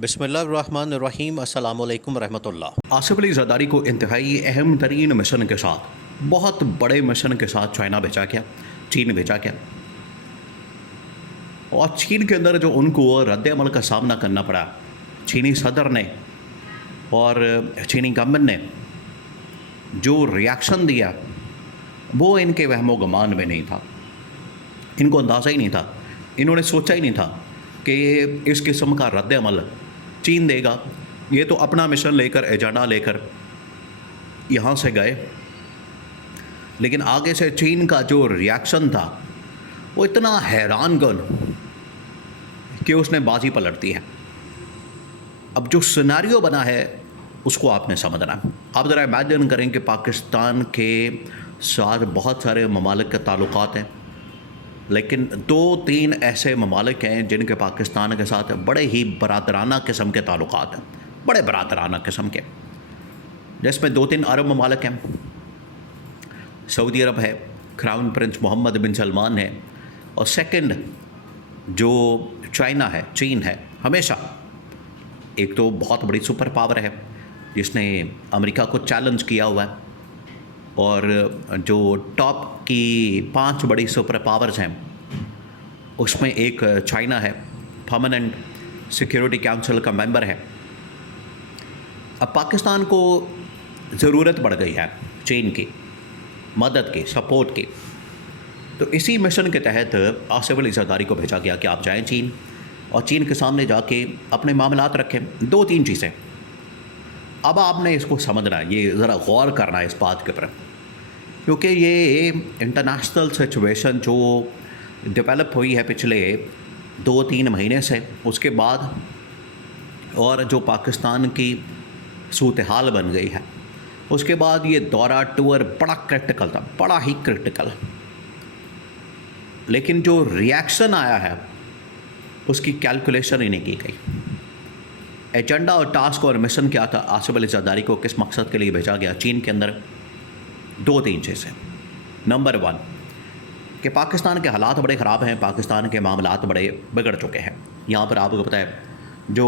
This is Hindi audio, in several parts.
बिस्मिल्लाहिर्रहमानिर्रहीम अस्सलामु अलैकुम रहमतुल्लाह। आसिफ अली ज़रदारी को इंतहाई अहम तरीन मिशन के साथ, बहुत बड़े मिशन के साथ चाइना भेजा गया, चीन भेजा गया। और चीन के अंदर जो उनको रद्द-ए-अमल का सामना करना पड़ा, चीनी सदर ने और चीनी गवर्नमेंट ने जो रिएक्शन दिया वो इनके वहमो गुमान में नहीं था। इनको अंदाज़ा ही नहीं था, इन्होंने सोचा ही नहीं था कि इस किस्म का रद्द-ए-अमल चीन देगा। ये तो अपना मिशन लेकर, एजेंडा लेकर यहाँ से गए, लेकिन आगे से चीन का जो रिएक्शन था वो इतना हैरानकुन कि उसने बाजी पलट दी है। अब जो सिनेरियो बना है उसको आपने समझना है। आप ज़रा इमेजिन करें कि पाकिस्तान के साथ बहुत सारे ममालिक के ताल्लुकात हैं, लेकिन 2-3 ऐसे ममालिक हैं जिनके पाकिस्तान के साथ बड़े ही बरादराना किस्म के ताल्लुकात हैं, बड़े बरादराना किस्म के, जिसमें 2-3 अरब ममालिक हैं। सऊदी अरब है, क्राउन प्रिंस मोहम्मद बिन सलमान है, और सेकंड जो चाइना है, चीन है। हमेशा एक तो बहुत बड़ी सुपर पावर है जिसने अमेरिका को चैलेंज किया हुआ है, और जो टॉप की 5 बड़ी सुपर पावर्स हैं उसमें एक चाइना है, परमानेंट सिक्योरिटी काउंसिल का मेंबर है। अब पाकिस्तान को ज़रूरत पड़ गई है चीन की मदद की, सपोर्ट की, तो इसी मिशन के तहत आसिफ अली ज़रदारी को भेजा गया कि आप जाएं चीन और चीन के सामने जाके अपने मामलात रखें। 2-3 चीज़ें अब आपने इसको समझना है, ये ज़रा गौर करना है इस बात के ऊपर, क्योंकि ये इंटरनेशनल सिचुएशन जो डेवलप हुई है पिछले 2-3 महीने से, उसके बाद, और जो पाकिस्तान की सूरत हाल बन गई है उसके बाद, ये दौरा टूर बड़ा क्रिटिकल था, बड़ा ही क्रिटिकल। लेकिन जो रिएक्शन आया है उसकी कैलकुलेशन ही नहीं की गई। एजेंडा और टास्क और मिशन क्या था, आसिफ अली ज़रदारी को किस मकसद के लिए भेजा गया चीन के अंदर? 2-3 चीज़ें। नंबर 1 कि पाकिस्तान के हालात बड़े ख़राब हैं, पाकिस्तान के मामलात बड़े बिगड़ चुके हैं। यहाँ पर आपको पता है जो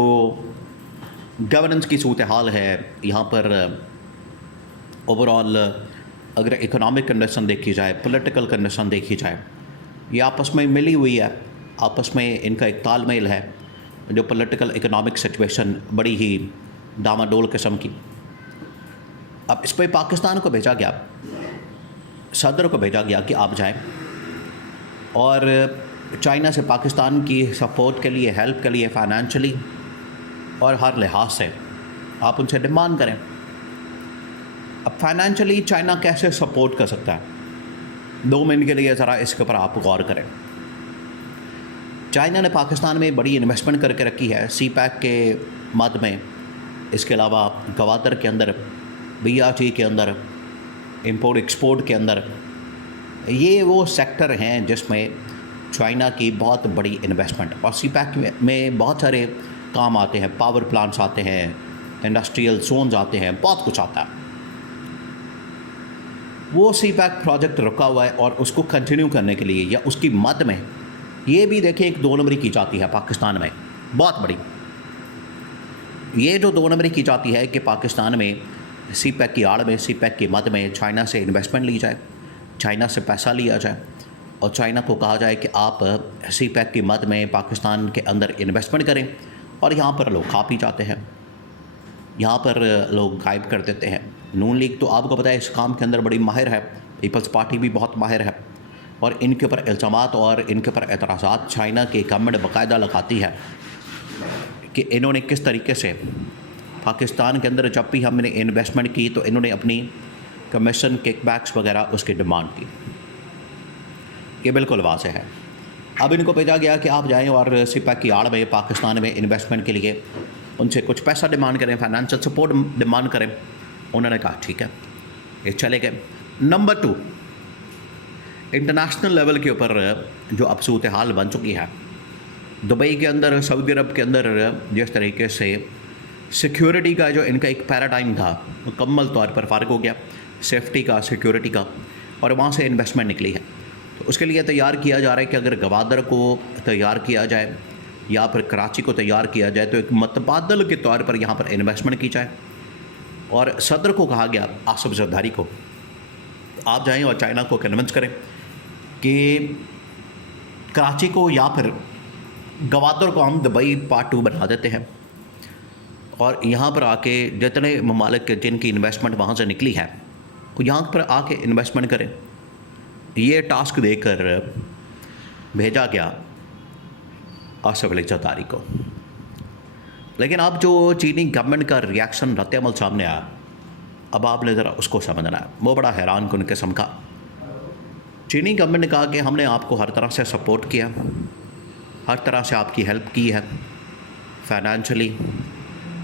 गवर्नेंस की सूरत हाल है, यहाँ पर ओवरऑल अगर इकोनॉमिक कंडीशन देखी जाए, पॉलिटिकल कंडीशन देखी जाए, ये आपस में मिली हुई है, आपस में इनका एक तालमेल है। जो पॉलिटिकल इकोनॉमिक सिचुएशन बड़ी ही डामाडोल किस्म की। अब इस पर पाकिस्तान को भेजा गया, सदर को भेजा गया कि आप जाएं और चाइना से पाकिस्तान की सपोर्ट के लिए, हेल्प के लिए, फाइनेंशियली और हर लिहाज से आप उनसे डिमांड करें। अब फाइनेंशियली चाइना कैसे सपोर्ट कर सकता है? 2 मिनट के लिए ज़रा इसके ऊपर आप गौर करें। चाइना ने पाकिस्तान में बड़ी इन्वेस्टमेंट करके रखी है, CPEC के मद में, इसके अलावा गवादर के अंदर, BRT के अंदर, इंपोर्ट एक्सपोर्ट के अंदर। ये वो सेक्टर हैं जिसमें चाइना की बहुत बड़ी इन्वेस्टमेंट, और CPEC में बहुत सारे काम आते हैं, पावर प्लांट्स आते हैं, इंडस्ट्रियल जोन्स आते हैं, बहुत कुछ आता है। वो CPEC प्रोजेक्ट रुका हुआ है और उसको कंटिन्यू करने के लिए, या उसकी मद में, ये भी देखिए एक 2 नंबरी की जाती है पाकिस्तान में, बहुत बड़ी। ये जो 2 नंबरी की जाती है कि पाकिस्तान में CPEC की आड़ में, CPEC की मद में चाइना से इन्वेस्टमेंट ली जाए, चाइना से पैसा लिया जाए, और चाइना को कहा जाए कि आप CPEC की मद में पाकिस्तान के अंदर इन्वेस्टमेंट करें, और यहाँ पर लोग खा पी जाते हैं, यहाँ पर लोग गायब कर देते हैं। नून लीग तो आपको पता है इस काम के अंदर बड़ी माहिर है, पीपल्स पार्टी भी बहुत माहिर है, और इनके ऊपर इल्ज़ामात और इनके ऊपर एतराज़ात चाइना की गवर्नमेंट बाकायदा लगाती है कि इन्होंने किस तरीके से पाकिस्तान के अंदर जब भी हमने इन्वेस्टमेंट की तो इन्होंने अपनी कमीशन, किकबैक्स वगैरह उसकी डिमांड की। ये बिल्कुल वाज़ेह है। अब इनको भेजा गया कि आप जाएं और CPEC की आड़ में पाकिस्तान में इन्वेस्टमेंट के लिए उनसे कुछ पैसा डिमांड करें, फाइनेंशियल सपोर्ट डिमांड करें। उन्होंने कहा ठीक है, ये चले गए। नंबर 2, इंटरनेशनल लेवल के ऊपर जो अब सूरत हाल बन चुकी है, दुबई के अंदर, सऊदी अरब के अंदर, जिस तरीके से सिक्योरिटी का जो इनका एक पैराडाइम था मुकम्मल तौर पर फ़ार्ग हो गया, सेफ्टी का, सिक्योरिटी का, और वहाँ से इन्वेस्टमेंट निकली है। तो उसके लिए तैयार किया जा रहा है कि अगर गवादर को तैयार किया जाए या फिर कराची को तैयार किया जाए तो एक मतबादल के तौर पर यहाँ पर इन्वेस्टमेंट की जाए। और सदर को कहा गया, आसिफ जरदारी को, आप जाएं और चाइना को कन्विंस करें कि कराची को या फिर गवादर को हम दुबई पार्ट 2 बना देते हैं और यहाँ पर आके जितने ममालिक जिनकी इन्वेस्टमेंट वहाँ से निकली है वो यहाँ पर आके इन्वेस्टमेंट करें। ये टास्क देकर भेजा गया आसिफ अली जरदारी को। लेकिन अब जो चीनी गवर्नमेंट का रिएक्शन रद्द-ए-अमल सामने आया, अब आपने ज़रा उसको समझना है। वो बड़ा हैरान कुन किस्म का। चीनी गवर्नमेंट ने कहा कि हमने आपको हर तरह से सपोर्ट किया, हर तरह से आपकी हेल्प की है फाइनेंशियली।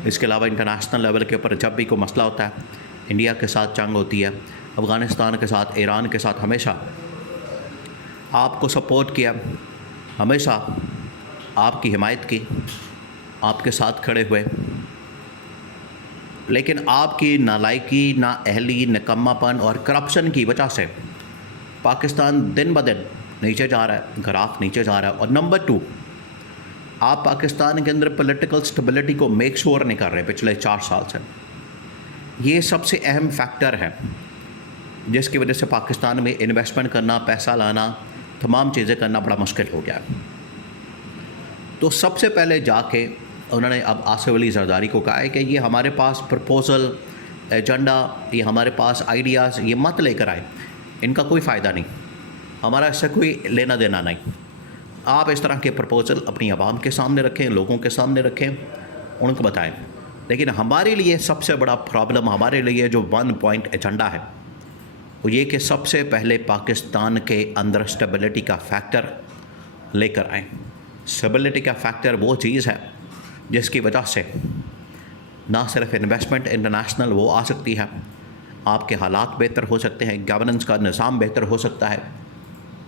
इसके अलावा इंटरनेशनल लेवल के ऊपर जब भी कोई मसला होता है, इंडिया के साथ जंग होती है, अफ़गानिस्तान के साथ, ईरान के साथ, हमेशा आपको सपोर्ट किया, हमेशा आपकी हिमायत की, आपके साथ खड़े हुए। लेकिन आपकी नालायकी, नाअहली, निकम्मापन और करप्शन की वजह से पाकिस्तान दिन ब दिन नीचे जा रहा है, ग्राफ नीचे जा रहा है। और नंबर 2, आप पाकिस्तान के अंदर पॉलिटिकल स्टेबिलिटी को मेक श्योर नहीं कर रहे पिछले 4 साल से। ये सबसे अहम फैक्टर है जिसकी वजह से पाकिस्तान में इन्वेस्टमेंट करना, पैसा लाना, तमाम चीज़ें करना बड़ा मुश्किल हो गया। तो सबसे पहले जाके उन्होंने अब आसिफ अली जरदारी को कहा है कि ये हमारे पास प्रपोज़ल, एजेंडा, ये हमारे पास आइडियाज़ ये मत लेकर आए, इनका कोई फ़ायदा नहीं, हमारा इससे कोई लेना देना नहीं। आप इस तरह के प्रपोज़ल अपनी आवाम के सामने रखें, लोगों के सामने रखें, उनको बताएं। लेकिन हमारे लिए सबसे बड़ा प्रॉब्लम, हमारे लिए जो 1 पॉइंट एजेंडा है वो ये कि सबसे पहले पाकिस्तान के अंदर स्टेबिलिटी का फैक्टर लेकर आएँ। स्टेबिलिटी का फैक्टर वो चीज़ है जिसकी वजह से ना सिर्फ इन्वेस्टमेंट इंटरनेशनल वो आ सकती है, आपके हालात बेहतर हो सकते हैं, गवर्नेंस का निज़ाम बेहतर हो सकता है,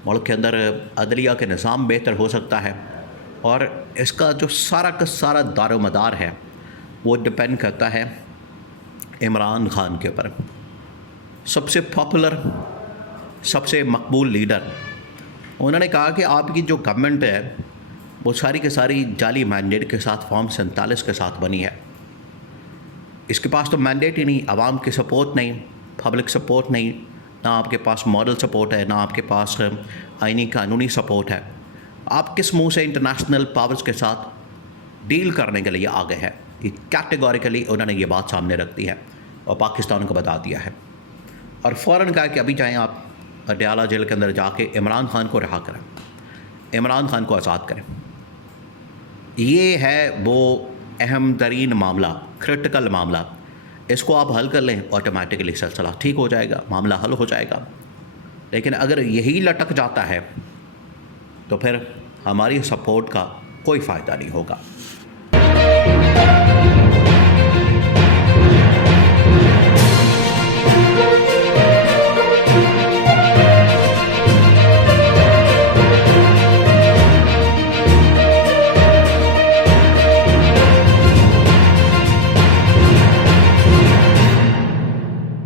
मुल्क के अंदर अदलिया के निज़ाम बेहतर हो सकता है। और इसका जो सारा का सारा दारोमदार है वो डिपेंड करता है इमरान खान के ऊपर। सबसे पॉपुलर, सबसे मकबूल लीडर, उन्होंने कहा कि आपकी जो गवर्नमेंट है वो सारी की सारी जाली मैंडेट के साथ, फॉर्म 47 के साथ बनी है। इसके पास तो मैंडेट ही नहीं, आवाम की सपोर्ट नहीं, पब्लिक सपोर्ट नहीं, ना आपके पास मॉरल सपोर्ट है, ना आपके पास आईनी कानूनी सपोर्ट है। आप किस मुंह से इंटरनेशनल पावर्स के साथ डील करने के लिए आ गए हैं? ये कैटेगोरिकली उन्होंने ये बात सामने रख दी है और पाकिस्तान को बता दिया है। और फ़ौरन कहा कि अभी चाहें आप अडयाला जेल के अंदर जाके इमरान खान को रिहा करें, इमरान खान को आज़ाद करें। ये है वो अहम तरीन मामला, क्रिटिकल मामला। इसको आप हल कर लें, ऑटोमेटिकली सिलसिला ठीक हो जाएगा, मामला हल हो जाएगा। लेकिन अगर यही लटक जाता है तो फिर हमारी सपोर्ट का कोई फ़ायदा नहीं होगा।